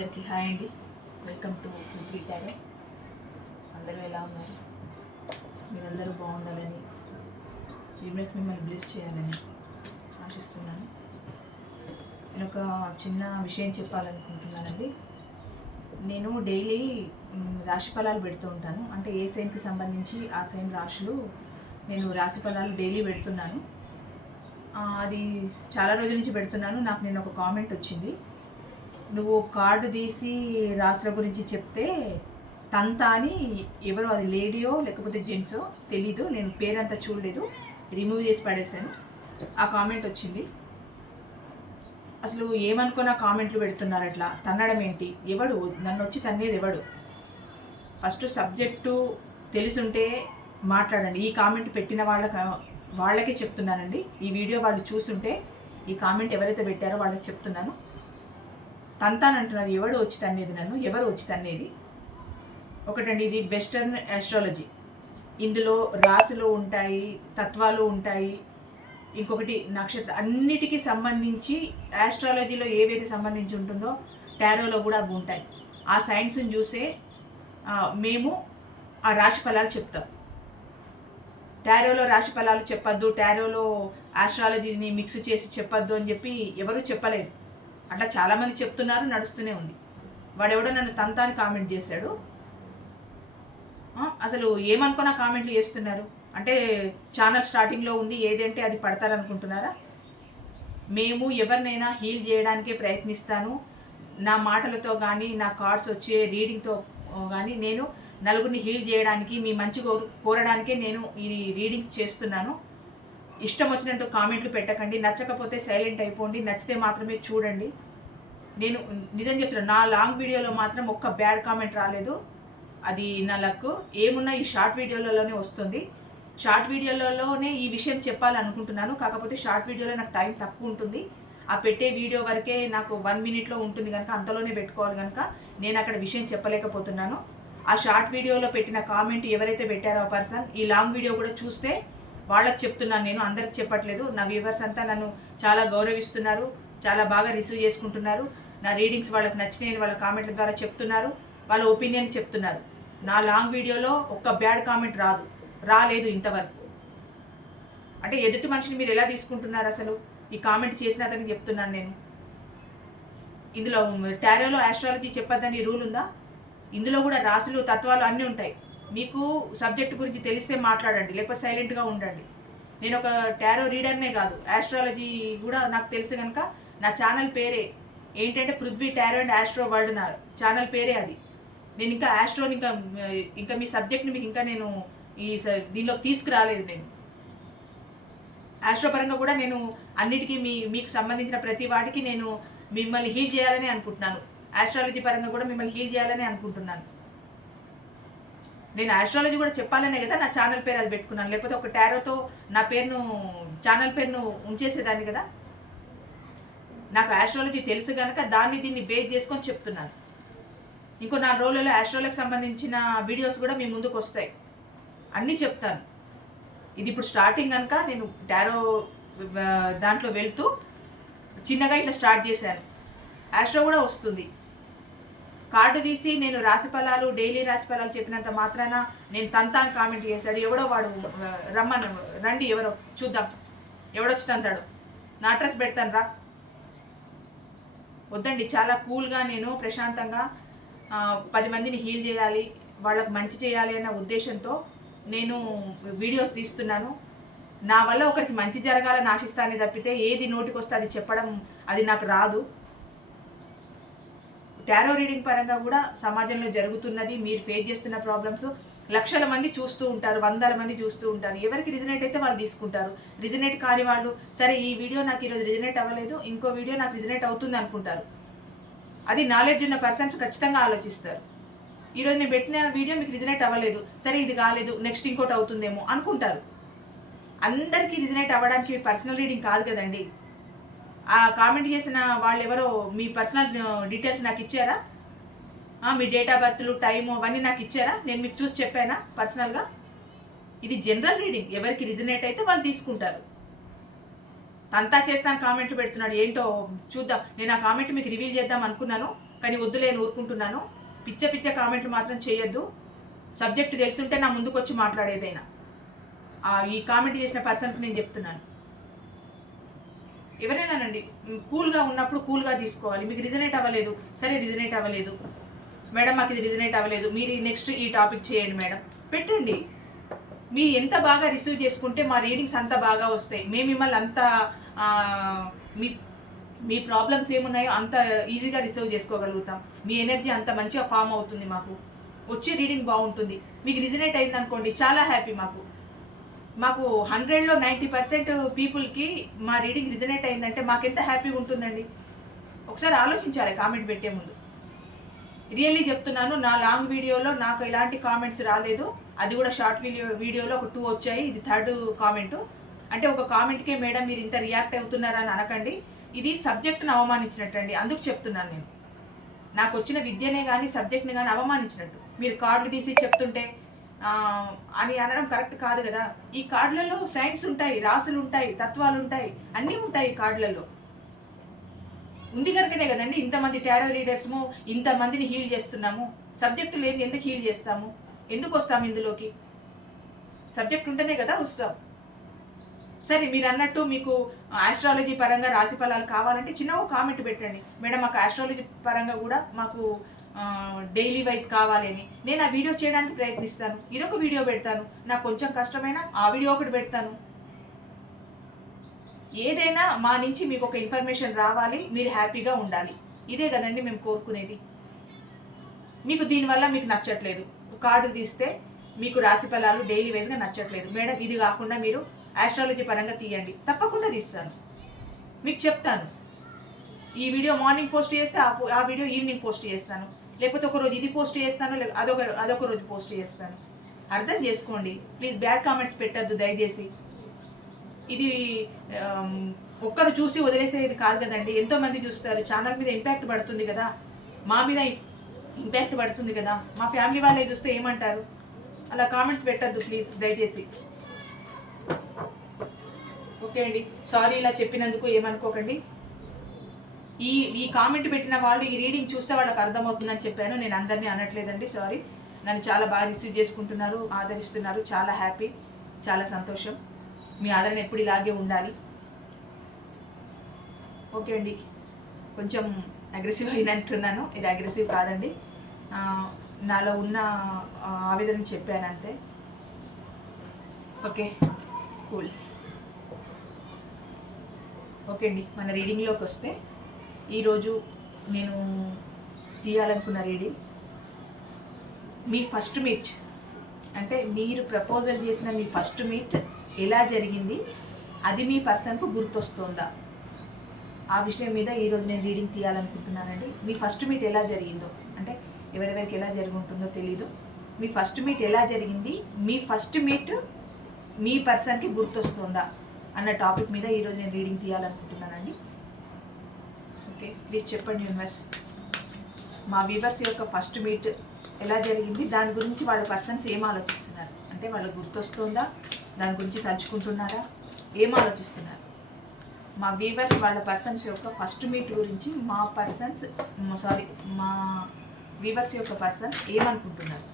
అందరికీ హాయ్ అండి. Welcome to Prithvi tarot అందరూ ఎలా ఉన్నారు? మీరందరూ బాగుండాలని యూనివర్స్ మిమ్మల్ని బ్లెస్ చేయాలని ఆశిస్తున్నాను. నేను ఒక చిన్న విషయం చెప్పాలనుకుంటున్నానండి. నేను డైలీ రాశి ఫలాలు పెడుతూ ఉంటాను. అంటే ఏ సైన్కి సంబంధించి ఆ సైన్ రాశులు నేను రాశి ఫలాలు డైలీ పెడుతున్నాను. అది చాలా రోజుల నుంచి పెడుతున్నాను. నాకు నేను ఒక కామెంట్ వచ్చింది. నువ్వు కార్డు తీసి రాసుల గురించి చెప్తే తంత అని ఎవరో అది లేడీయో లేకపోతే జెంట్సో తెలీదు నేను పేరంతా చూడలేదు రిమూవ్ చేసి పడేశాను. ఆ కామెంట్ వచ్చింది. అసలు ఏమనుకున్న కామెంట్లు పెడుతున్నారు అట్లా. తన్నడం ఏంటి? ఎవడు? నన్ను వచ్చి తన్నేది ఎవడు? ఫస్ట్ సబ్జెక్టు తెలుసుంటే మాట్లాడండి. ఈ కామెంట్ పెట్టిన వాళ్ళ వాళ్ళకే చెప్తున్నానండి. ఈ వీడియో వాళ్ళు చూసుంటే ఈ కామెంట్ ఎవరైతే పెట్టారో వాళ్ళకి చెప్తున్నాను. తంతానంటున్నారు ఎవడు వచ్చి తన్నేది నన్ను ఎవరు వచ్చి తన్నేది ఒకటండి ఇది వెస్టర్న్ ఆస్ట్రాలజీ ఇందులో రాసులు ఉంటాయి తత్వాలు ఉంటాయి. ఇంకొకటి నక్షత్ర అన్నిటికీ సంబంధించి ఆస్ట్రాలజీలో ఏవైతే సంబంధించి ఉంటుందో టారోలో కూడా అవి ఉంటాయి. ఆ సైన్స్ని చూసే మేము ఆ రాశి ఫలాలు చెప్తాం. టారోలో రాశి ఫలాలు చెప్పొద్దు టారోలో ఆస్ట్రాలజీని మిక్స్ చేసి చెప్పొద్దు అని చెప్పి ఎవరూ చెప్పలేదు. అట్లా చాలామంది చెప్తున్నారు నడుస్తూనే ఉంది. వాడెవడో నన్ను తంతాని కామెంట్ చేశాడు. అసలు ఏమనుకున్నా కామెంట్లు చేస్తున్నారు? అంటే ఛానల్ స్టార్టింగ్లో ఉంది ఏదంటే అది పడతారనుకుంటున్నారా? మేము ఎవరినైనా హీల్ చేయడానికే ప్రయత్నిస్తాను. నా మాటలతో కానీ నా కార్డ్స్ వచ్చే రీడింగ్తో కానీ నేను నలుగురిని హీల్ చేయడానికి మీ మంచి కోరు కోరడానికే నేను ఈ రీడింగ్స్ చేస్తున్నాను. ఇష్టం వచ్చినట్టు కామెంట్లు పెట్టకండి నచ్చకపోతే సైలెంట్ అయిపోండి నచ్చితే మాత్రమే చూడండి. నేను నిజం చెప్తున్నా నా లాంగ్ వీడియోలో మాత్రం ఒక్క బ్యాడ్ కామెంట్ రాలేదు. అది నా లక్ ఏమున్నా ఈ షార్ట్ వీడియోలలోనే వస్తుంది. షార్ట్ వీడియోలలోనే ఈ విషయం చెప్పాలనుకుంటున్నాను. కాకపోతే షార్ట్ వీడియోలో నాకు టైం తక్కువ ఉంటుంది. ఆ పెట్టే వీడియో వరకే నాకు వన్ మినిట్లో ఉంటుంది కనుక అంతలోనే పెట్టుకోవాలి కనుక నేను అక్కడ విషయం చెప్పలేకపోతున్నాను. ఆ షార్ట్ వీడియోలో పెట్టిన కామెంట్ ఎవరైతే పెట్టారో ఆ పర్సన్ ఈ లాంగ్ వీడియో కూడా చూస్తే వాళ్ళకి చెప్తున్నాను నేను అందరికి చెప్పట్లేదు. నా వ్యూవర్స్ అంతా నన్ను చాలా గౌరవిస్తున్నారు చాలా బాగా రిసీవ్ చేసుకుంటున్నారు. నా రీడింగ్స్ వాళ్ళకి నచ్చినాయని వాళ్ళ కామెంట్ల ద్వారా చెప్తున్నారు వాళ్ళ ఒపీనియన్ చెప్తున్నారు. నా లాంగ్ వీడియోలో ఒక్క బ్యాడ్ కామెంట్ రాదు రాలేదు ఇంతవరకు. అంటే ఎదుటి మనిషిని మీరు ఎలా తీసుకుంటున్నారు అసలు? ఈ కామెంట్ చేసిన అతనికి చెప్తున్నాను నేను. ఇందులో టారోలో ఆస్ట్రాలజీ చెప్పొద్దని రూల్ ఉందా? ఇందులో కూడా రాసులు తత్వాలు అన్నీ ఉంటాయి. మీకు సబ్జెక్ట్ గురించి తెలిస్తే మాట్లాడండి లేకపోతే సైలెంట్గా ఉండండి. నేను ఒక టారో రీడర్నే కాదు ఆస్ట్రాలజీ కూడా నాకు తెలుసు కనుక నా ఛానల్ పేరే ఏంటంటే Prithvi tarot and astro world నా ఛానల్ పేరే అది. నేను ఇంకా ఆస్ట్రోని ఇంకా ఇంకా మీ సబ్జెక్ట్ని మీకు ఇంకా నేను ఈ దీనిలోకి తీసుకురాలేదు నేను. ఆస్ట్రో పరంగా కూడా నేను అన్నిటికీ మీ మీకు సంబంధించిన ప్రతి వాటికి నేను మిమ్మల్ని హీల్ చేయాలని అనుకుంటున్నాను. ఆస్ట్రాలజీ పరంగా కూడా మిమ్మల్ని హీల్ చేయాలని అనుకుంటున్నాను. నేను ఆస్ట్రాలజీ కూడా చెప్పాలనే కదా నా ఛానల్ పేరు అది పెట్టుకున్నాను. లేకపోతే ఒక టారోతో నా పేరును ఛానల్ పేరును ఉంచేసేదాన్ని కదా? నాకు ఆస్ట్రాలజీ తెలుసు కనుక దాన్ని దీన్ని బేస్ చేసుకొని చెప్తున్నాను. ఇంకో నా రోజులలో ఆస్ట్రాలజీకి సంబంధించిన వీడియోస్ కూడా మీ ముందుకు వస్తాయి. అన్నీ చెప్తాను. ఇది ఇప్పుడు స్టార్టింగ్ కనుక నేను టారో దాంట్లో వెళ్తూ చిన్నగా ఇట్లా స్టార్ట్ చేశాను. ఆస్ట్రో కూడా వస్తుంది. కార్డు తీసి నేను రాశి ఫలాలు డైలీ రాశి ఫలాలు చెప్పినంత మాత్రాన నేను తంతాను కామెంట్ చేశాడు. ఎవడో వాడు రమ్మను. రండి ఎవరో చూద్దాం. ఎవడొచ్చి తంతాడు నా అడ్రస్ పెడతాను రా. వద్దండి చాలా కూల్గా నేను ప్రశాంతంగా పది మందిని హీల్ చేయాలి వాళ్ళకు మంచి చేయాలి అన్న ఉద్దేశంతో నేను వీడియోస్ తీస్తున్నాను. నా వల్ల ఒకరికి మంచి జరగాలని ఆశిస్తానే తప్పితే ఏది నోటికి వస్తే అది చెప్పడం అది నాకు రాదు. టారో రీడింగ్ పరంగా కూడా సమాజంలో జరుగుతున్నది మీరు ఫేస్ చేస్తున్న ప్రాబ్లమ్స్ లక్షల మంది చూస్తూ ఉంటారు వందల మంది చూస్తూ ఉంటారు. ఎవరికి రిజనేట్ అయితే వాళ్ళు తీసుకుంటారు. రిజనేట్ కాని వాళ్ళు సరే ఈ వీడియో నాకు ఈరోజు రిజనేట్ అవ్వలేదు ఇంకో వీడియో నాకు రిజనేట్ అవుతుంది అనుకుంటారు. అది నాలెడ్జ్ ఉన్న పర్సన్స్ ఖచ్చితంగా ఆలోచిస్తారు. ఈరోజు నేను పెట్టిన వీడియో మీకు రిజనేట్ అవ్వలేదు సరే ఇది కాలేదు నెక్స్ట్ ఇంకోటి అవుతుందేమో అనుకుంటారు. అందరికీ రిజనేట్ అవ్వడానికి పర్సనల్ రీడింగ్ కాదు కదండి. ఆ కామెంట్ చేసిన వాళ్ళు ఎవరో మీ పర్సనల్ డీటెయిల్స్ నాకు ఇచ్చారా? మీ డేట్ ఆఫ్ బర్త్లు టైము అవన్నీ నాకు ఇచ్చారా? నేను మీకు చూసి చెప్పానా పర్సనల్గా? ఇది జనరల్ రీడింగ్. ఎవరికి రిజనేట్ అయితే వాళ్ళు తీసుకుంటారు. తంతా చేస్తాను కామెంట్లు పెడుతున్నాడు. ఏంటో చూద్దాం. నేను ఆ కామెంట్ మీకు రివీల్ చేద్దాం అనుకున్నాను కానీ వద్దులే ఊరుకుంటున్నాను. పిచ్చ పిచ్చ కామెంట్లు మాత్రం చేయొద్దు. సబ్జెక్ట్ తెలుసుంటే నా ముందుకు వచ్చి మాట్లాడేదైనా ఈ కామెంట్ చేసిన పర్సన్కి నేను చెప్తున్నాను. ఎవరైనానండి కూల్గా ఉన్నప్పుడు కూల్గా తీసుకోవాలి. మీకు రిజనేట్ అవ్వలేదు. సరే రిజనేట్ అవ్వలేదు. మేడం మాకు ఇది రిజనేట్ అవ్వలేదు. మీరు నెక్స్ట్ ఈ టాపిక్ చేయండి మేడం. పెట్టండి. మీరు ఎంత బాగా రిసీవ్ చేసుకుంటే మా రీడింగ్స్ అంత బాగా వస్తాయి. మేము మిమ్మల్ని అంత మీ మీ ప్రాబ్లమ్స్ ఏమున్నాయో అంత ఈజీగా రిసీవ్ చేసుకోగలుగుతాం. మీ ఎనర్జీ అంత మంచిగా ఫామ్ అవుతుంది మాకు. వచ్చే రీడింగ్ బాగుంటుంది. మీకు రిజనేట్ అయింది అనుకోండి చాలా హ్యాపీ మాకు. మాకు హండ్రెడ్లో నైంటీ పర్సెంట్ పీపుల్కి మా రీడింగ్ రిజనేట్ అయిందంటే మాకెంత హ్యాపీగా ఉంటుందండి? ఒకసారి ఆలోచించాలి కామెంట్ పెట్టే ముందు. రియల్లీ చెప్తున్నాను నా లాంగ్ వీడియోలో నాకు ఎలాంటి కామెంట్స్ రాలేదు. అది కూడా షార్ట్ వీడియో వీడియోలో ఒక టూ వచ్చాయి ఇది థర్డ్ కామెంట్. అంటే ఒక కామెంట్కే మేడం మీరు ఇంత రియాక్ట్ అవుతున్నారా అని అనకండి. ఇది సబ్జెక్ట్ని అవమానించినట్టండి అందుకు చెప్తున్నాను నేను. నాకు వచ్చిన విద్యనే కానీ సబ్జెక్ట్ని కానీ అవమానించినట్టు. మీరు కార్డు తీసి చెప్తుంటే అని అనడం కరెక్ట్ కాదు కదా. ఈ కార్డులలో సైన్స్ ఉంటాయి రాసులు ఉంటాయి తత్వాలు ఉంటాయి అన్నీ ఉంటాయి ఈ కార్డులలో. ఉంది కనుకనే కదండి ఇంతమంది టారో రీడర్స్ము ఇంతమందిని హీల్ చేస్తున్నాము. సబ్జెక్టు లేని ఎందుకు హీల్ చేస్తాము? ఎందుకు వస్తాము ఇందులోకి? సబ్జెక్ట్ ఉంటేనే కదా వస్తాం. సరే మీరు అన్నట్టు మీకు ఆస్ట్రాలజీ పరంగా రాశి ఫలాలు కావాలంటే చిన్న కామెంట్ పెట్టండి. మేడం మాకు ఆస్ట్రాలజీ పరంగా కూడా మాకు డైలీ వైజ్ కావాలి అని నేను ఆ వీడియో చేయడానికి ప్రయత్నిస్తాను. ఇదొక వీడియో పెడతాను. నాకు కొంచెం కష్టమైనా ఆ వీడియో ఒకటి పెడతాను. ఏదైనా మా నుంచి మీకు ఒక ఇన్ఫర్మేషన్ రావాలి మీరు హ్యాపీగా ఉండాలి. ఇదే కదండి మేము కోరుకునేది. మీకు దీనివల్ల మీకు నచ్చట్లేదు. కార్డు తీస్తే మీకు రాశి ఫలాలు డైలీ వైజ్గా నచ్చట్లేదు. మేడం ఇది కాకుండా మీరు ఆస్ట్రాలజీ పరంగా తీయండి. తప్పకుండా తీస్తాను. మీకు చెప్తాను. ఈ వీడియో మార్నింగ్ పోస్ట్ చేస్తే ఆ వీడియో ఈవినింగ్ పోస్ట్ చేస్తాను. లేకపోతే ఒక రోజు ఇది పోస్ట్ చేస్తాను అదొక అదొక రోజు పోస్ట్ చేస్తాను. అర్థం చేసుకోండి. ప్లీజ్ బ్యాడ్ కామెంట్స్ పెట్టద్దు దయచేసి. ఇది ఒక్కరు చూసి వదిలేసేది కాదు కదండి. ఎంతోమంది చూస్తారు ఛానల్ మీద ఇంపాక్ట్ పడుతుంది కదా. మా మీద ఇంపాక్ట్ పడుతుంది కదా. మా ఫ్యామిలీ వాళ్ళే చూస్తే ఏమంటారు? అలా కామెంట్స్ పెట్టద్దు ప్లీజ్ దయచేసి. ఓకే అండి. సారీ ఇలా చెప్పినందుకు ఏమనుకోకండి. ఈ ఈ కామెంట్ పెట్టిన వాళ్ళు ఈ రీడింగ్ చూస్తే వాళ్ళకి అర్థమవుతుందని చెప్పాను. నేను అందరినీ అనట్లేదండి సారీ నన్ను చాలా బాగా రిసీవ్ చేసుకుంటున్నారు ఆదరిస్తున్నారు. చాలా హ్యాపీ చాలా సంతోషం. మీ ఆదరణ ఎప్పుడు ఇలాగే ఉండాలి. ఓకే అండి. కొంచెం అగ్రెసివ్ అయినట్టున్నాను. ఇది అగ్రెసివ్ కాదండి. నాలో ఉన్న ఆవేదన చెప్పాను అంతే. ఓకే కూల్ ఓకే అండి. మన రీడింగ్లోకి వస్తే ఈరోజు నేను తీయాలనుకున్న రీడింగ్ మీ ఫస్ట్ మీట్ అంటే మీరు ప్రపోజల్ చేసిన మీ ఫస్ట్ మీట్ ఎలా జరిగింది? అది మీ పర్సన్కు గుర్తొస్తుందా? ఆ విషయం మీద ఈరోజు నేను రీడింగ్ తీయాలనుకుంటున్నానండి. మీ ఫస్ట్ మీట్ ఎలా జరిగిందో అంటే ఎవరెవరికి ఎలా జరుగుంటుందో తెలీదు. మీ ఫస్ట్ మీట్ ఎలా జరిగింది? మీ ఫస్ట్ మీట్ మీ పర్సన్కి గుర్తొస్తుందా? అన్న టాపిక్ మీద ఈరోజు నేను రీడింగ్ తీయాలనుకుంటున్నానండి. ఓకే ప్లీజ్ చెప్పండి యూనివర్స్. మా వీవర్స్ యొక్క ఫస్ట్ మీట్ ఎలా జరిగింది? దాని గురించి వాళ్ళ పర్సన్స్ ఏం ఆలోచిస్తున్నారు? అంటే వాళ్ళకి గుర్తొస్తుందా? దాని గురించి తలుచుకుంటున్నారా? ఏం ఆలోచిస్తున్నారు? మా వీవర్స్ వాళ్ళ పర్సన్స్ యొక్క ఫస్ట్ మీట్ గురించి మా పర్సన్స్ సారీ మా వీవర్స్ యొక్క పర్సన్ ఏమనుకుంటున్నారు?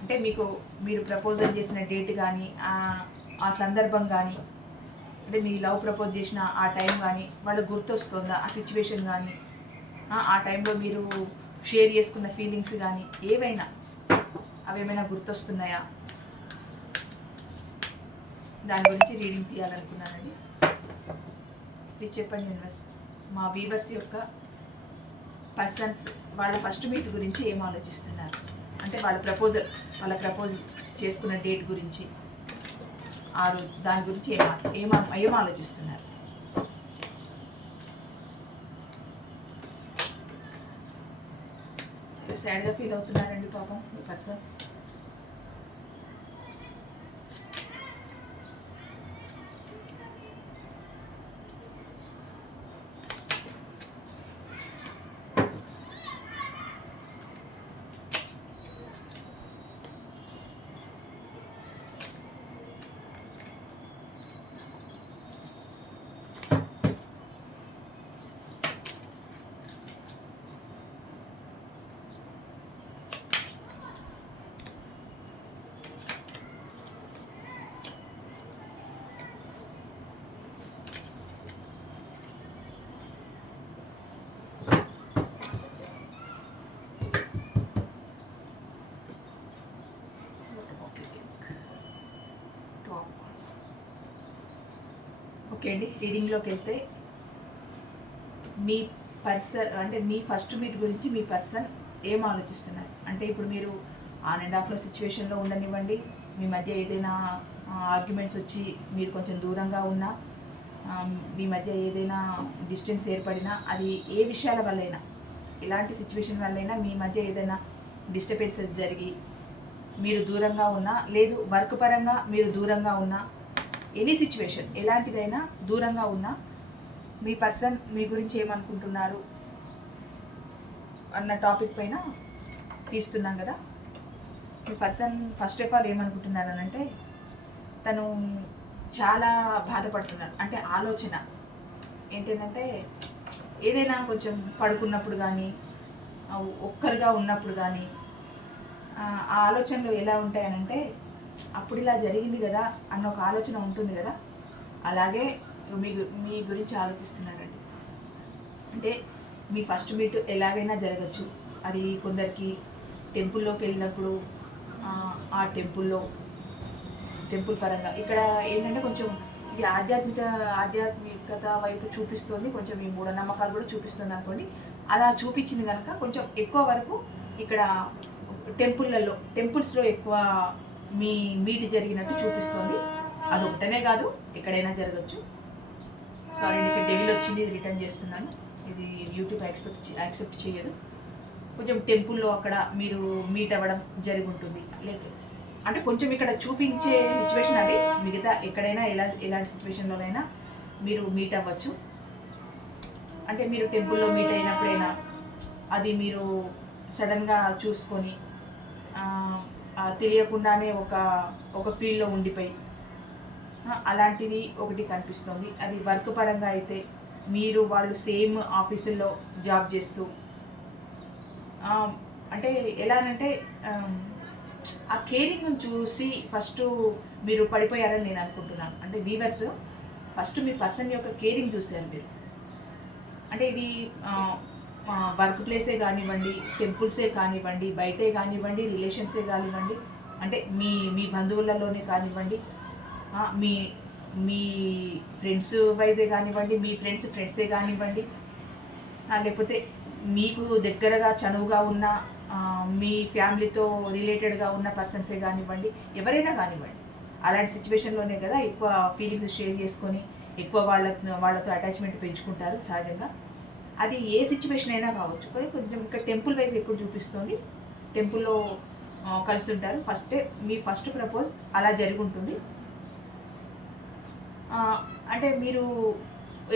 అంటే మీకు మీరు ప్రపోజల్ చేసిన డేట్ కానీ ఆ సందర్భం కానీ అంటే మీ లవ్ ప్రపోజ్ చేసిన ఆ టైం కానీ వాళ్ళకి గుర్తొస్తుందా? ఆ సిచ్యువేషన్ కానీ ఆ టైంలో మీరు షేర్ చేసుకున్న ఫీలింగ్స్ కానీ ఏవైనా అవి ఏమైనా గుర్తొస్తున్నాయా? దాని గురించి రీడింగ్ తీయాలనుకున్నానండి. ప్లీజ్ చెప్పండి యూనివర్స్. మా వీవర్స్ యొక్క పర్సన్స్ వాళ్ళ ఫస్ట్ మీట్ గురించి ఏం ఆలోచిస్తున్నారు? అంటే వాళ్ళ ప్రపోజల్ వాళ్ళ ప్రపోజ్ చేసుకున్న డేట్ గురించి. ఆ రోజు. దాని గురించి ఏం ఏం ఏం ఆలోచిస్తున్నారు? సాడ్గా ఫీల్ అవుతున్నారండి పాపం పర్సన్. రీడింగ్లోకి వెళ్తే మీ పర్సన్ అంటే మీ ఫస్ట్ మీట్ గురించి మీ పర్సన్ ఏం ఆలోచిస్తున్నారు? అంటే ఇప్పుడు మీరు ఆన్ అండ్ ఆఫ్లో సిచ్యువేషన్లో ఉండనివ్వండి మీ మధ్య ఏదైనా ఆర్గ్యుమెంట్స్ వచ్చి మీరు కొంచెం దూరంగా ఉన్నా మీ మధ్య ఏదైనా డిస్టెన్స్ ఏర్పడినా అది ఏ విషయాల వల్లైనా ఎలాంటి సిచ్యువేషన్ వల్లైనా మీ మధ్య ఏదైనా డిస్టర్బెన్సెస్ జరిగి మీరు దూరంగా ఉన్నా లేదు వర్క్ పరంగా మీరు దూరంగా ఉన్నా ఎనీ సిచ్యువేషన్ ఎలాంటిదైనా దూరంగా ఉన్నా మీ పర్సన్ మీ గురించి ఏమనుకుంటున్నారు అన్న టాపిక్ పైన తీస్తున్నాం కదా. మీ పర్సన్ ఫస్ట్ ఆఫ్ ఆల్ ఏమనుకుంటున్నారు అని అంటే తను చాలా బాధపడుతున్నారు. అంటే ఆలోచన ఏంటంటే ఏదైనా కొంచెం పడుకున్నప్పుడు కానీ ఒక్కరిగా ఒక్కరుగా ఉన్నప్పుడు కానీ ఆ ఆ ఆలోచనలు ఎలా ఉంటాయనంటే అప్పుడు ఇలా జరిగింది కదా అన్న ఒక ఆలోచన ఉంటుంది కదా. అలాగే మీ మీ గురించి ఆలోచిస్తున్నారండి. అంటే మీ ఫస్ట్ మీట్ ఎలాగైనా జరగచ్చు. అది కొందరికి టెంపుల్లోకి వెళ్ళినప్పుడు ఆ, ఆ టెంపుల్లో టెంపుల్ పరంగా. ఇక్కడ ఏంటంటే కొంచెం ఇది ఆధ్యాత్మిక ఆధ్యాత్మికత వైపు చూపిస్తుంది. కొంచెం ఈ మూఢనమ్మకాలు కూడా చూపిస్తుంది అనుకోండి. అలా చూపించింది కనుక కొంచెం ఎక్కువ వరకు ఇక్కడ టెంపుల్లలో టెంపుల్స్లో ఎక్కువ మీ మీట్ జరిగినట్టు చూపిస్తుంది. అది ఒకటనే కాదు ఎక్కడైనా జరగచ్చు. సారీ ఇక్కడ డెవిల్ వచ్చింది ఇది రిటర్న్ చేస్తున్నాను. ఇది యూట్యూబ్ యాక్సెప్ట్ యాక్సెప్ట్ చేయదు. కొంచెం టెంపుల్లో అక్కడ మీరు మీట్ అవ్వడం జరిగి ఉంటుంది లేదు అంటే కొంచెం ఇక్కడ చూపించే సిచ్యువేషన్ అది మిగతా ఎక్కడైనా ఎలా ఎలాంటి సిచ్యువేషన్లోనైనా మీరు మీట్ అవ్వచ్చు. అంటే మీరు టెంపుల్లో మీట్ అయినప్పుడైనా అది మీరు సడన్గా చూసుకొని తెలియకుండానే ఒక ఒక ఫీల్డ్లో ఉండిపోయి. అలాంటిది ఒకటి కనిపిస్తుంది. అది వర్క్ పరంగా అయితే మీరు వాళ్ళు సేమ్ ఆఫీసుల్లో జాబ్ చేస్తూ అంటే ఎలానంటే అంటే ఆ కేరింగ్ చూసి ఫస్ట్ మీరు పడిపోయారని నేను అనుకుంటున్నాను. అంటే వీవర్స్ ఫస్ట్ మీ పర్సన్ యొక్క కేరింగ్ చూసారు మీరు. అంటే ఇది వర్క్ ప్లేసే కానివ్వండి టెంపుల్సే కానివ్వండి బయటే కానివ్వండి రిలేషన్సే కానివ్వండి అంటే మీ మీ బంధువులలోనే కానివ్వండి మీ మీ ఫ్రెండ్స్ వైజే కానివ్వండి మీ ఫ్రెండ్స్ ఫ్రెండ్సే కానివ్వండి లేకపోతే మీకు దగ్గరగా చనువుగా ఉన్న మీ ఫ్యామిలీతో రిలేటెడ్గా ఉన్న పర్సన్సే కానివ్వండి ఎవరైనా కానివ్వండి. అలాంటి సిచ్యువేషన్లోనే కదా ఎక్కువ ఫీలింగ్స్ షేర్ చేసుకొని ఎక్కువ వాళ్ళ వాళ్ళతో అటాచ్మెంట్ పెంచుకుంటారు సహజంగా. అది ఏ సిచ్యువేషన్ అయినా కావచ్చు. కానీ కొంచెం ఇక్కడ టెంపుల్ వైజ్ ఎక్కువ చూపిస్తుంది. టెంపుల్లో కలుస్తుంటారు. ఫస్టే మీ ఫస్ట్ ప్రపోజ్ అలా జరిగి ఉంటుంది అంటే మీరు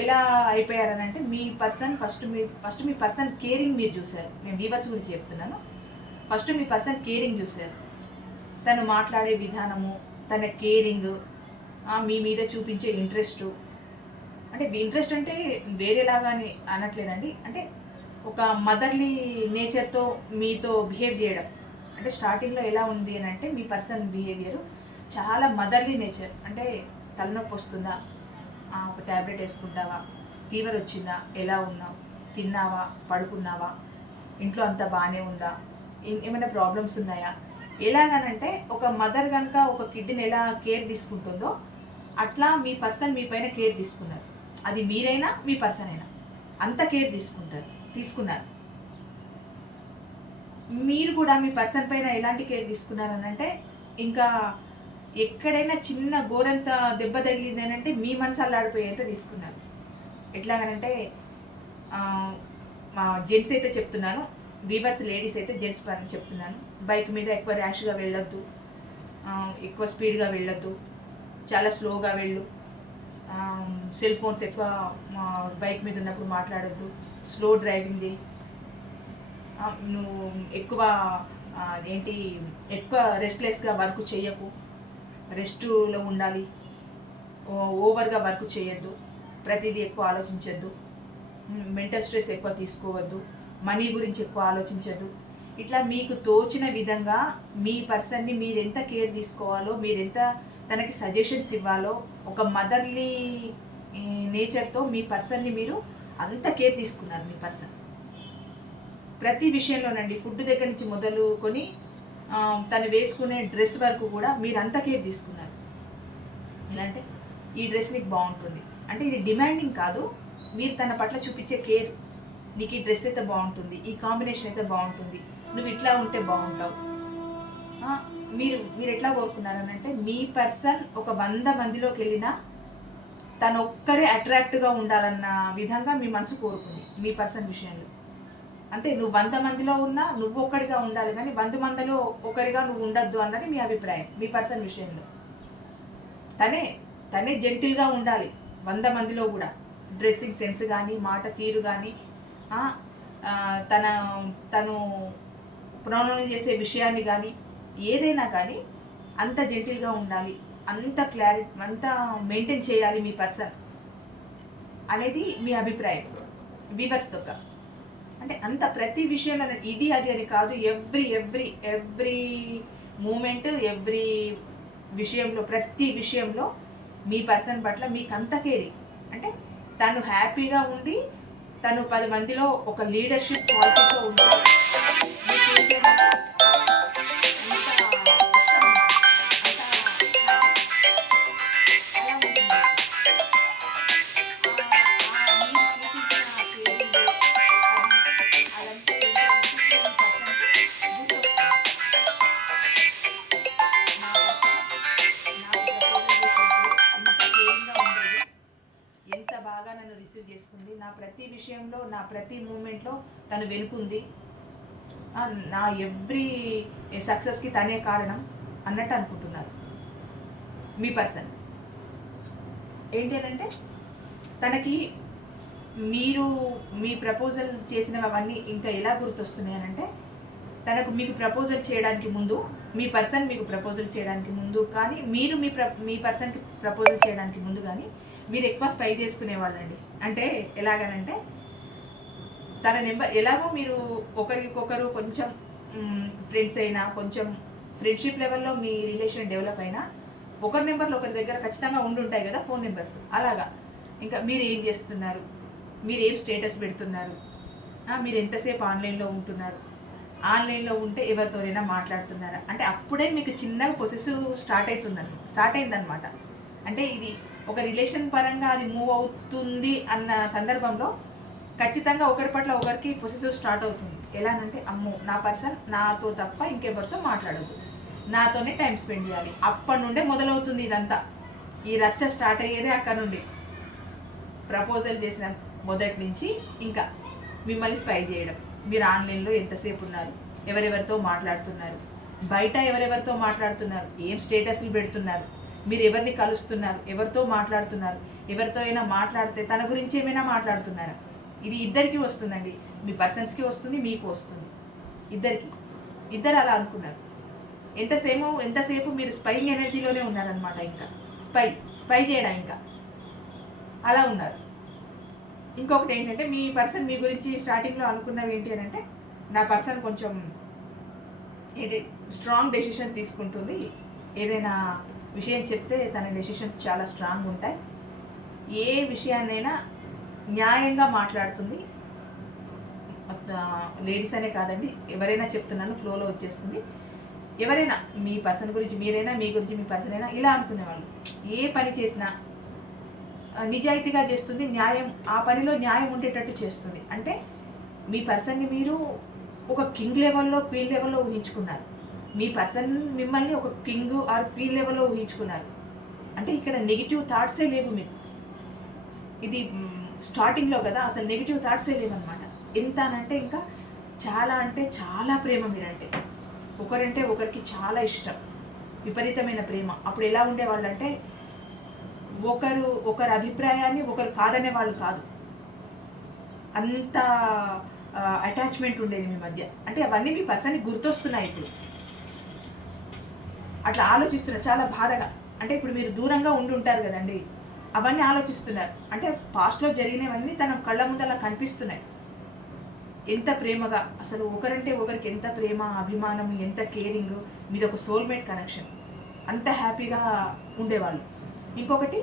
ఎలా అయిపోయారని అంటే మీ పర్సన్ ఫస్ట్ మీ ఫస్ట్ మీ పర్సన్ కేరింగ్ మీరు చూశారు. నేను వీవర్స్ గురించి చెప్తున్నాను. ఫస్ట్ మీ పర్సన్ కేరింగ్ చూశారు. తను మాట్లాడే విధానము తన కేరింగ్ మీ మీద చూపించే ఇంట్రెస్ట్ అంటే ఇంట్రెస్ట్ అంటే వేరేలాగా అని అనట్లేదండి. అంటే ఒక మదర్లీ నేచర్తో మీతో బిహేవ్ చేయడం. అంటే స్టార్టింగ్లో ఎలా ఉంది అని అంటే మీ పర్సన్ బిహేవియర్ చాలా మదర్లీ నేచర్. అంటే తలనొప్పి వస్తుందా? ఒక ట్యాబ్లెట్ వేసుకుంటావా? ఫీవర్ వచ్చిందా? ఎలా ఉన్నావు? తిన్నావా? పడుకున్నావా? ఇంట్లో అంతా బాగానే ఉందా? ఏమైనా ప్రాబ్లమ్స్ ఉన్నాయా? ఎలాగనంటే ఒక మదర్ కనుక ఒక కిడ్ని ఎలా కేర్ తీసుకుంటుందో అట్లా మీ పర్సన్ మీ పైన కేర్ తీసుకున్నారు. అది మీరైనా మీ పర్సన్ అయినా అంత కేర్ తీసుకుంటారు తీసుకున్నారు. మీరు కూడా మీ పర్సన్ పైన ఎలాంటి కేర్ తీసుకున్నారు అంటే ఇంకా ఎక్కడైనా చిన్న గోరంత దెబ్బ తగిలింది అని అంటే మీ మనసు అల్లాడిపోయేంత తీసుకున్నారు. ఎట్లాగనంటే మా జెంట్స్ అయితే చెప్తున్నాను వీవర్స్ లేడీస్ అయితే జెంట్స్ పని చెప్తున్నాను. బైక్ మీద ఎక్కువ ర్యాష్గా వెళ్ళొద్దు ఎక్కువ స్పీడ్గా వెళ్ళొద్దు చాలా స్లోగా వెళ్ళు. సెల్ ఫోన్స్ ఎక్కువ మా బైక్ మీద ఉన్నప్పుడు మాట్లాడొద్దు. స్లో డ్రైవింగ్ చేయి. నువ్వు ఎక్కువ ఏంటి ఎక్కువ రెస్ట్లెస్గా వర్క్ చేయకు. రెస్ట్లో ఉండాలి. ఓ- ఓవర్గా వర్క్ చేయొద్దు. ప్రతిదీ ఎక్కువ ఆలోచించొద్దు. మెంటల్ స్ట్రెస్ ఎక్కువ తీసుకోవద్దు. మనీ గురించి ఎక్కువ ఆలోచించద్దు. ఇట్లా మీకు తోచిన విధంగా మీ పర్సన్ని మీరు ఎంత కేర్ తీసుకోవాలో మీరు ఎంత తనకి సజెషన్స్ ఇవ్వాలో ఒక మదర్లీ నేచర్తో మీ పర్సన్ని మీరు అంత కేర్ తీసుకున్నారు మీ పర్సన్. ప్రతి విషయంలోనండి ఫుడ్ దగ్గర నుంచి మొదలుకొని తను వేసుకునే డ్రెస్ వరకు కూడా మీరు అంత కేర్ తీసుకున్నారు. ఎలా అంటే ఈ డ్రెస్ నీకు బాగుంటుంది. అంటే ఇది డిమాండింగ్ కాదు మీరు తన పట్ల చూపించే కేర్. నీకు ఈ డ్రెస్ అయితే బాగుంటుంది ఈ కాంబినేషన్ అయితే బాగుంటుంది నువ్వు ఇట్లా ఉంటే బాగుంటావు. మీరు మీరు ఎట్లా కోరుకున్నారంటే అంటే మీ పర్సన్ ఒక వంద మందిలోకి వెళ్ళినా తను ఒక్కరే అట్రాక్ట్గా ఉండాలన్న విధంగా మీ మనసు కోరుకుంది మీ పర్సన్ విషయంలో. అంటే నువ్వు వంద మందిలో ఉన్నా నువ్వు ఒక్కడిగా ఉండాలి కానీ వంద మందిలో ఒకరిగా నువ్వు ఉండొద్దు అన్నది మీ అభిప్రాయం మీ పర్సన్ విషయంలో. తనే తనే జెంటిల్గా ఉండాలి వంద మందిలో కూడా. డ్రెస్సింగ్ సెన్స్ కానీ మాట తీరు కానీ తన తను ప్రొనౌన్ చేసే విషయాన్ని కానీ ఏదైనా కానీ అంత జెంటిల్గా ఉండాలి అంత క్లారిటీ అంత మెయింటైన్ చేయాలి మీ పర్సన్ అనేది మీ అభిప్రాయం వీవర్స్ తొక్క. అంటే అంత ప్రతి విషయంలో ఇది అది అని కాదు every every every moment every విషయంలో ప్రతి విషయంలో మీ పర్సన్ పట్ల మీకు అంత కేరింగ్ అంటే తను హ్యాపీగా ఉండి తను పది మందిలో ఒక లీడర్షిప్ క్వాలిటీతో ఉంటే బాగా నన్ను రిసీవ్ చేసుకుంది. నా ప్రతి విషయంలో నా ప్రతి మూమెంట్లో తను వెనుకుంది. నా ఎవ్రీ సక్సెస్కి తనే కారణం అన్నట్టు అనుకుంటున్నారు. మీ పర్సన్. ఏంటి అని అంటే తనకి మీరు మీ ప్రపోజల్ చేసినవన్నీ ఇంకా ఎలా గుర్తొస్తున్నాయి అంటే తనకు మీకు ప్రపోజల్ చేయడానికి ముందు మీ పర్సన్ మీకు ప్రపోజల్ చేయడానికి ముందు కానీ మీరు మీ ప్ర మీ పర్సన్కి ప్రపోజల్ చేయడానికి ముందు కానీ మీరు ఎక్కువ స్పై చేసుకునే వాళ్ళండి. అంటే ఎలాగనంటే తన నెంబర్ ఎలాగో మీరు ఒకరికొకరు కొంచెం ఫ్రెండ్స్ అయినా కొంచెం ఫ్రెండ్షిప్ లెవెల్లో మీ రిలేషన్ డెవలప్ అయినా ఒకరి నెంబర్లు ఒకరి దగ్గర ఖచ్చితంగా ఉండి ఉంటాయి కదా ఫోన్ నెంబర్స్ అలాగా. ఇంకా మీరు ఏం చేస్తున్నారు? మీరు ఏం స్టేటస్ పెడుతున్నారు? మీరు ఎంతసేపు ఆన్లైన్లో ఉంటున్నారు? ఆన్లైన్లో ఉంటే ఎవరితోనైనా మాట్లాడుతున్నారా? అంటే అప్పుడే మీకు చిన్నగా పొసెసివ్ స్టార్ట్ అవుతుందన్న స్టార్ట్ అయిందనమాట. అంటే ఇది ఒక రిలేషన్ పరంగా అది మూవ్ అవుతుంది అన్న సందర్భంలో ఖచ్చితంగా ఒకరి పట్ల ఒకరికి పొసెసివ్ స్టార్ట్ అవుతుంది. ఎలానంటే అమ్మో నా పర్సన్ నాతో తప్ప ఇంకెవరితో మాట్లాడదు. నాతోనే టైం స్పెండ్ చేయాలి. అప్పటి నుండే మొదలవుతుంది ఇదంతా. ఈ రచ్చ స్టార్ట్ అయ్యేదే అక్కడ నుండి. ప్రపోజల్ చేసిన మొదటి నుంచి ఇంకా మిమ్మల్ని స్పై చేయడం. మీరు ఆన్లైన్లో ఎంతసేపు ఉన్నారు? ఎవరెవరితో మాట్లాడుతున్నారు? బయట ఎవరెవరితో మాట్లాడుతున్నారు? ఏం స్టేటస్లు పెడుతున్నారు? మీరు ఎవరిని కలుస్తున్నారు? ఎవరితో మాట్లాడుతున్నారు? ఎవరితో అయినా మాట్లాడితే తన గురించి ఏమైనా మాట్లాడుతున్నారా? ఇది ఇద్దరికి వస్తుందండి. మీ పర్సన్స్కి వస్తుంది మీకు వస్తుంది. ఇద్దరికి. ఇద్దరు అలా అనుకున్నారు. ఎంతసేపు ఎంతసేపు మీరు స్పైయింగ్ ఎనర్జీలోనే ఉన్నారనమాట ఇంకా. స్పై స్పై చేయడం ఇంకా? అలా ఉన్నారు. ఇంకొకటి ఏంటంటే మీ పర్సన్ మీ గురించి స్టార్టింగ్లో అనుకున్నవి ఏంటి అని అంటే నా పర్సన్ కొంచెం ఏంటి స్ట్రాంగ్ డెసిషన్ తీసుకుంటుంది. ఏదైనా విషయం చెప్తే తన డెసిషన్స్ చాలా స్ట్రాంగ్ ఉంటాయి. ఏ విషయాన్నైనా న్యాయంగా మాట్లాడుతుంది. లేడీస్ అనే కాదండి ఎవరైనా చెప్తున్నాను ఫ్లోలో వచ్చేస్తుంది. ఎవరైనా మీ పర్సన్ గురించి మీరైనా మీ గురించి మీ పర్సన్ అయినా ఇలా అనుకునేవాళ్ళు. ఏ పని చేసినా నిజాయితీగా చేస్తుంది న్యాయం ఆ పనిలో న్యాయం ఉండేటట్టు చేస్తుంది. అంటే మీ పర్సన్ని మీరు ఒక కింగ్ లెవెల్లో క్వీన్ లెవెల్లో ఊహించుకున్నారు. మీ పర్సన్ మిమ్మల్ని ఒక కింగ్ ఆర్ క్వీన్ లెవెల్లో ఊహించుకున్నారు. అంటే ఇక్కడ నెగిటివ్ థాట్సే లేవు మీకు. ఇది స్టార్టింగ్లో కదా అసలు నెగిటివ్ థాట్సే లేవన్నమాట. ఎంత అనంటే ఇంకా చాలా అంటే చాలా ప్రేమ మీరంటే. ఒకరంటే ఒకరికి చాలా ఇష్టం. విపరీతమైన ప్రేమ. అప్పుడు ఎలా ఉండేవాళ్ళు అంటే ఒకరు ఒకరి అభిప్రాయాన్ని ఒకరు కాదనే వాళ్ళు కాదు. అంత అటాచ్మెంట్ ఉండేది మీ మధ్య. అంటే అవన్నీ మీ పర్సన్కి గుర్తొస్తున్నాయి ఇప్పుడు. అట్లా ఆలోచిస్తున్నారు చాలా బాధగా. అంటే ఇప్పుడు మీరు దూరంగా ఉండి ఉంటారు కదండి అవన్నీ ఆలోచిస్తున్నారు. అంటే పాస్ట్లో జరిగినవన్నీ తన కళ్ళ ముందు అలా కనిపిస్తున్నాయి. ఎంత ప్రేమగా అసలు ఒకరంటే ఒకరికి ఎంత ప్రేమ అభిమానం ఎంత కేరింగ్ మీద ఒక సోల్మేట్ కనెక్షన్ అంత హ్యాపీగా ఉండేవాళ్ళు. ఇంకొకటి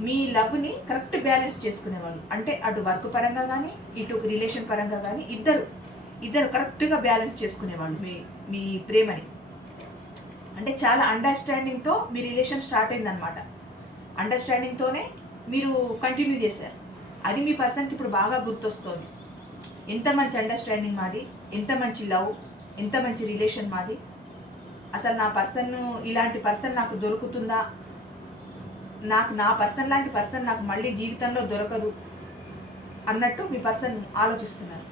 మీ లవ్ని కరెక్ట్ బ్యాలెన్స్ చేసుకునేవాళ్ళు. అంటే అటు వర్క్ పరంగా కానీ ఇటు రిలేషన్ పరంగా కానీ ఇద్దరు ఇద్దరు కరెక్ట్గా బ్యాలెన్స్ చేసుకునేవాళ్ళు మీ మీ ప్రేమని. అంటే చాలా అండర్స్టాండింగ్తో మీ రిలేషన్ స్టార్ట్ అయిందనమాట అండర్స్టాండింగ్తోనే మీరు కంటిన్యూ చేశారు. అది మీ పర్సన్కి ఇప్పుడు బాగా గుర్తొస్తుంది. ఎంత మంచి అండర్స్టాండింగ్ మాది ఎంత మంచి లవ్ ఎంత మంచి రిలేషన్ మాది. అసలు నా పర్సన్ ఇలాంటి పర్సన్ నాకు దొరుకుతుందా? నాకు నా పర్సన్ లాంటి పర్సన్ నాకు మళ్ళీ జీవితంలో దొరకదు అన్నట్టు మీ పర్సన్ ఆలోచిస్తున్నారు.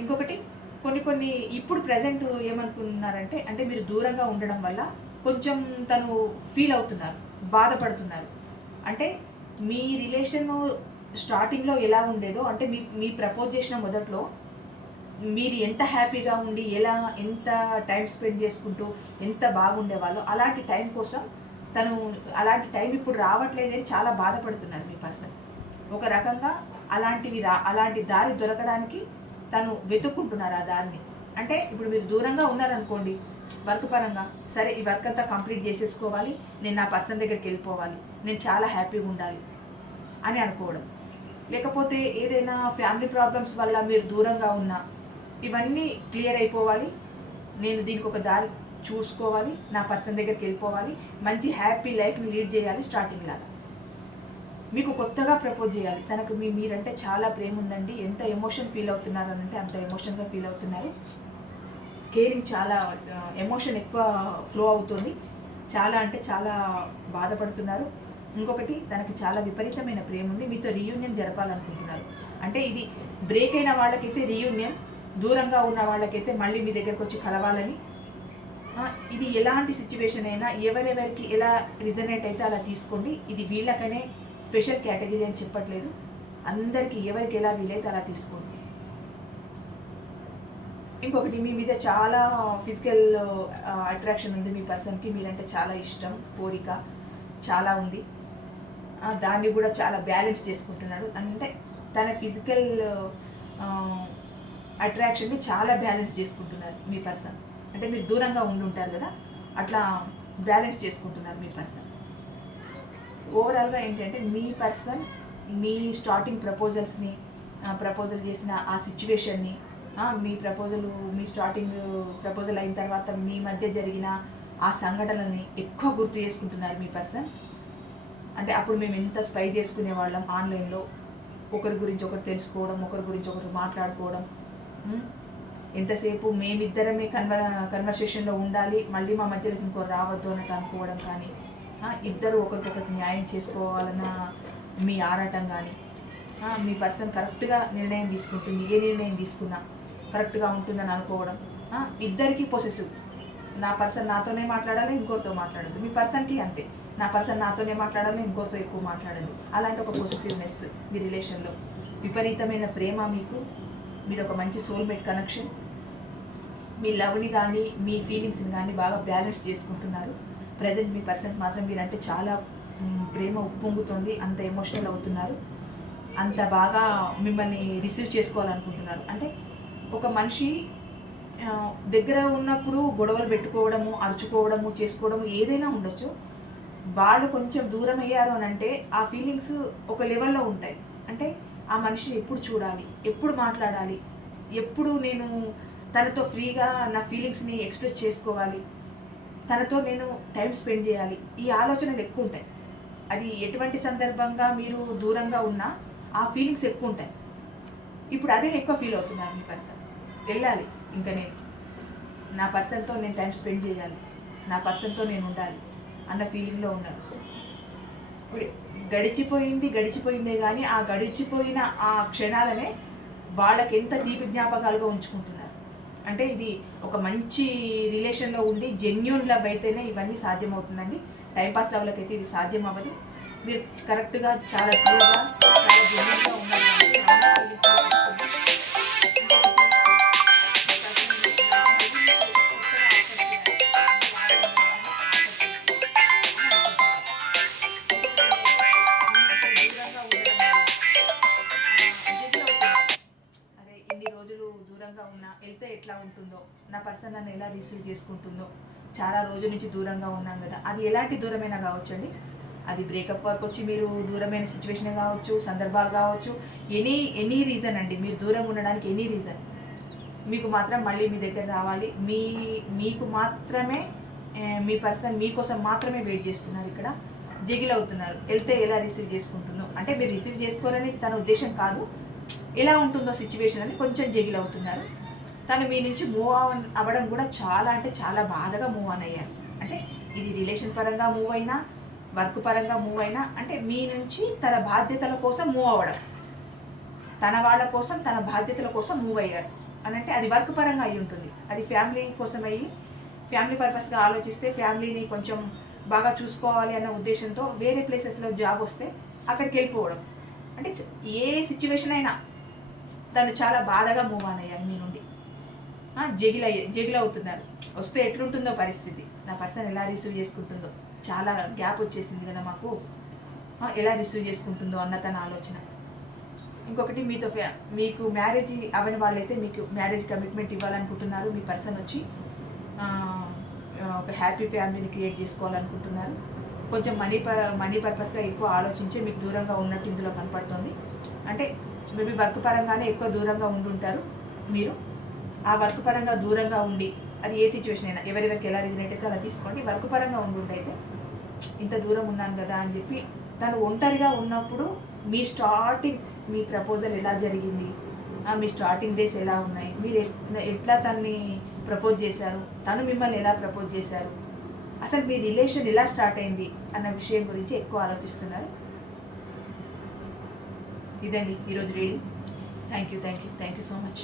ఇంకొకటి కొన్ని కొన్ని ఇప్పుడు ప్రజెంట్ ఏమనుకున్నారంటే అంటే మీరు దూరంగా ఉండడం వల్ల కొంచెం తను ఫీల్ అవుతున్నారు బాధపడుతున్నారు. అంటే మీ రిలేషన్ స్టార్టింగ్లో ఎలా ఉండేదో అంటే మీ మీ ప్రపోజ్ చేసిన మొదట్లో మీరు ఎంత హ్యాపీగా ఉండి ఎలా ఎంత టైం స్పెండ్ చేసుకుంటూ ఎంత బాగుండేవాళ్ళో అలాంటి టైం కోసం తను అలాంటి టైం ఇప్పుడు రావట్లేదని చాలా బాధపడుతున్నారు మీ పర్సన్ ఒక రకంగా అలాంటివి రా అలాంటి దారి దొరకడానికి తను వెతుక్కుంటున్నారు ఆ దారిని అంటే ఇప్పుడు మీరు దూరంగా ఉన్నారనుకోండి వర్క్ పరంగా సరే ఈ వర్క్ అంతా కంప్లీట్ చేసేసుకోవాలి నేను నా పర్సన్ దగ్గరికి వెళ్ళిపోవాలి నేను చాలా హ్యాపీగా ఉండాలి అని అనుకోవడం. లేకపోతే ఏదైనా ఫ్యామిలీ ప్రాబ్లమ్స్ వల్ల మీరు దూరంగా ఉన్నా ఇవన్నీ క్లియర్ అయిపోవాలి నేను దీనికి ఒక దారి చూసుకోవాలి నా పర్సన్ దగ్గరికి వెళ్ళిపోవాలి మంచి హ్యాపీ లైఫ్ని లీడ్ చేయాలి స్టార్టింగ్ లాగా మీకు కొత్తగా ప్రపోజ్ చేయాలి. తనకు మీ మీరంటే చాలా ప్రేమ ఉందండి. ఎంత ఎమోషన్ ఫీల్ అవుతున్నారు అని అంటే అంత ఎమోషన్గా ఫీల్ అవుతున్నారు. కేరింగ్ చాలా ఎమోషన్ ఎక్కువ ఫ్లో అవుతుంది. చాలా అంటే చాలా బాధపడుతున్నారు. ఇంకొకటి తనకి చాలా విపరీతమైన ప్రేమ ఉంది. మీతో రీయూనియన్ జరపాలనుకుంటున్నారు. అంటే ఇది బ్రేక్ అయిన వాళ్ళకైతే రీయూనియన్ దూరంగా ఉన్న వాళ్ళకైతే మళ్ళీ మీ దగ్గరకు వచ్చి కలవాలని. ఇది ఎలాంటి సిచ్యువేషన్ అయినా ఎవరెవరికి ఎలా రిజనేట్ అయితే అలా తీసుకోండి. ఇది వీళ్ళకనే స్పెషల్ కేటగిరీ అని చెప్పట్లేదు. అందరికీ ఎవరికి ఎలా వీలైతే అలా తీసుకోండి. ఇంకొకటి మీ మీద చాలా ఫిజికల్ అట్రాక్షన్ ఉంది మీ పర్సన్కి మీరంటే చాలా ఇష్టం కోరిక చాలా ఉంది. దాన్ని కూడా చాలా బ్యాలెన్స్ చేసుకుంటున్నాడు. అంటే తన ఫిజికల్ అట్రాక్షన్ని చాలా బ్యాలెన్స్ చేసుకుంటున్నారు మీ పర్సన్ అంటే మీరు దూరంగా ఉండి ఉంటారు కదా అట్లా బ్యాలెన్స్ చేసుకుంటున్నారు మీ పర్సన్ ఓవరాల్గా ఏంటంటే మీ పర్సన్ మీ స్టార్టింగ్ ప్రపోజల్స్ని ప్రపోజల్ చేసిన ఆ సిచ్యువేషన్ని మీ ప్రపోజల్ మీ స్టార్టింగ్ ప్రపోజల్ అయిన తర్వాత మీ మధ్య జరిగిన ఆ సంఘటనల్ని ఎక్కువ గుర్తు చేసుకుంటున్నారు మీ పర్సన్ అంటే అప్పుడు మేము ఎంత స్పై చేసుకునే వాళ్ళం ఆన్లైన్లో ఒకరి గురించి ఒకరు తెలుసుకోవడం ఒకరి గురించి ఒకరు మాట్లాడుకోవడం ఎంతసేపు మేమిద్దరమే కన్వర్ కన్వర్సేషన్లో ఉండాలి మళ్ళీ మా మధ్యలోకి ఇంకోరు రావద్దు అన్నట్టు అనుకోవడం కానీ ఇద్దరు ఒకరికొకరికి న్యాయం చేసుకోవాలన్న మీ ఆరాటం కానీ మీ పర్సన్ కరెక్ట్గా నిర్ణయం తీసుకుంటుంది ఏ నిర్ణయం తీసుకున్నా కరెక్ట్గా ఉంటుందని అనుకోవడం ఇద్దరికీ పొసెసివ్ నా పర్సన్ నాతోనే మాట్లాడాలి ఇంకోరితో మాట్లాడదు మీ పర్సన్కి అంతే. నా పర్సన్ నాతోనే మాట్లాడాలి ఇంకోరితో ఎక్కువ మాట్లాడదు అలాంటి ఒక పొసెసివ్నెస్ మీ రిలేషన్లో. విపరీతమైన ప్రేమ మీకు మీరు ఒక మంచి సోల్మేట్ కనెక్షన్ మీ లవ్ని కానీ మీ ఫీలింగ్స్ని కానీ బాగా బ్యాలెన్స్ చేసుకుంటున్నారు. ప్రజెంట్ మీ పర్సన్ మాత్రం మీరంటే చాలా ప్రేమ ఉప్పొంగుతుంది అంత ఎమోషనల్ అవుతున్నారు అంత బాగా మిమ్మల్ని రిసీవ్ చేసుకోవాలనుకుంటున్నారు. అంటే ఒక మనిషి దగ్గర ఉన్నప్పుడు గొడవలు పెట్టుకోవడము అరుచుకోవడము చేసుకోవడము ఏదైనా ఉండొచ్చు. వాళ్ళు కొంచెం దూరం అయ్యారు అని అంటే ఆ ఫీలింగ్స్ ఒక లెవెల్లో ఉంటాయి. అంటే ఆ మనిషిని ఎప్పుడు చూడాలి ఎప్పుడు మాట్లాడాలి ఎప్పుడు నేను తనతో ఫ్రీగా నా ఫీలింగ్స్ని ఎక్స్ప్రెస్ చేసుకోవాలి తనతో నేను టైం స్పెండ్ చేయాలి. ఈ ఆలోచనలు ఎక్కువ ఉంటాయి. అది ఎటువంటి సందర్భంగా మీరు దూరంగా ఉన్నా ఆ ఫీలింగ్స్ ఎక్కువ ఉంటాయి. ఇప్పుడు అదే ఎక్కువ ఫీల్ అవుతున్నారు మీ పర్సన్. వెళ్ళాలి ఇంకా నేను. నా పర్సన్తో నేను టైం స్పెండ్ చేయాలి. నా పర్సన్తో నేను ఉండాలి అన్న ఫీలింగ్లో ఉన్నాను. గడిచిపోయింది గడిచిపోయిందే కానీ ఆ గడిచిపోయిన ఆ క్షణాలనే వాళ్ళకి ఎంత తీపి జ్ఞాపకాలుగా ఉంచుకుంటున్నారు అంటే ఇది ఒక మంచి రిలేషన్లో ఉండి జెన్యున్ లవ్ అయితేనే ఇవన్నీ సాధ్యమవుతుందండి. టైంపాస్ లవ్లకి అయితే ఇది సాధ్యం అవ్వదు మీరు కరెక్ట్గా చాలా క్లియర్గా చాలా జెన్యున్గా ఉండాలి పర్సన్ నన్ను ఎలా రిసీవ్ చేసుకుంటుందో చాలా రోజుల నుంచి దూరంగా ఉన్నాం కదా. అది ఎలాంటి దూరమైనా కావచ్చండి? అది బ్రేకప్ వరకు వచ్చి మీరు దూరమైన సిచ్యువేషన్ కావచ్చు సందర్భాలు కావచ్చు ఎనీ ఎనీ రీజన్ అండి. మీరు దూరంగా ఉండడానికి ఎనీ రీజన్ మీకు మాత్రం మళ్ళీ మీ దగ్గర రావాలి. మీ మీకు మాత్రమే మీ పర్సన్ మీకోసం మాత్రమే వెయిట్ చేస్తున్నారు ఇక్కడ. జిగిల్ అవుతున్నారు. వెళ్తే ఎలా రిసీవ్ చేసుకుంటుందో. అంటే మీరు రిసీవ్ చేసుకోవాలని తన ఉద్దేశం కాదు. ఎలా ఉంటుందో సిచ్యువేషన్ అని కొంచెం జగిల్ అవుతున్నారు. తను మీ నుంచి మూవ్ ఆన్ అవ్వడం కూడా చాలా అంటే చాలా బాధగా మూవ్ ఆన్ అయ్యారు. అంటే ఇది రిలేషన్ పరంగా మూవ్ అయినా వర్క్ పరంగా మూవ్ అయినా అంటే మీ నుంచి తన బాధ్యతల కోసం మూవ్ అవ్వడం. తన వాళ్ళ కోసం తన బాధ్యతల కోసం మూవ్ అయ్యారు. అని అంటే అది వర్క్ పరంగా అయి ఉంటుంది. అది ఫ్యామిలీ కోసం అయ్యి ఫ్యామిలీ పర్పస్గా ఆలోచిస్తే ఫ్యామిలీని కొంచెం బాగా చూసుకోవాలి అన్న ఉద్దేశంతో వేరే ప్లేసెస్లో జాబ్ వస్తే అక్కడికి వెళ్ళిపోవడం. అంటే ఏ సిచ్యువేషన్ అయినా తను చాలా బాధగా మూవ్ ఆన్ అయ్యారు మీ నుండి. జగిల జగిలవుతున్నారు. అవుతున్నారు వస్తే ఎట్లుంటుందో పరిస్థితి. నా పర్సన్ ఎలా రిసీవ్ చేసుకుంటుందో. చాలా గ్యాప్ వచ్చేసింది కదా మాకు. ఎలా రిసీవ్ చేసుకుంటుందో అన్న తన ఆలోచన. ఇంకొకటి మీతో ఫ్యా- మీకు మ్యారేజ్ అవని వాళ్ళైతే మీకు మ్యారేజ్ కమిట్మెంట్ ఇవ్వాలనుకుంటున్నారు. మీ పర్సన్ వచ్చి ఒక హ్యాపీ ఫ్యామిలీని క్రియేట్ చేసుకోవాలనుకుంటున్నారు. కొంచెం మనీ పర్ మనీ పర్పస్గా ఎక్కువ ఆలోచించే మీకు దూరంగా ఉన్నట్టు ఇందులో కనపడుతుంది. అంటే మేబీ వర్క్ పరంగానే ఎక్కువ దూరంగా ఉండుంటారు మీరు. ఆ వర్క్ పరంగా దూరంగా ఉండి అది ఏ సిచ్యువేషన్ అయినా ఎవరెవరికి ఎలా రిజనేట్ అయితే అలా తీసుకోండి. వర్క్ పరంగా ఉండుంటైతే అయితే ఇంత దూరం ఉన్నాను కదా అని చెప్పి తను ఒంటరిగా ఉన్నప్పుడు మీ స్టార్టింగ్ మీ ప్రపోజల్ ఎలా జరిగింది? ఆ, మీ స్టార్టింగ్ డేస్ ఎలా ఉన్నాయి? మీరు ఎట్లా తన్ని ప్రపోజ్ చేశారు? తను మిమ్మల్ని ఎలా ప్రపోజ్ చేశారు? అసలు మీ రిలేషన్ ఎలా స్టార్ట్ అయింది? అన్న విషయం గురించి ఎక్కువ ఆలోచిస్తున్నారు. ఇదండి ఈరోజు reading thank you thank you thank you so much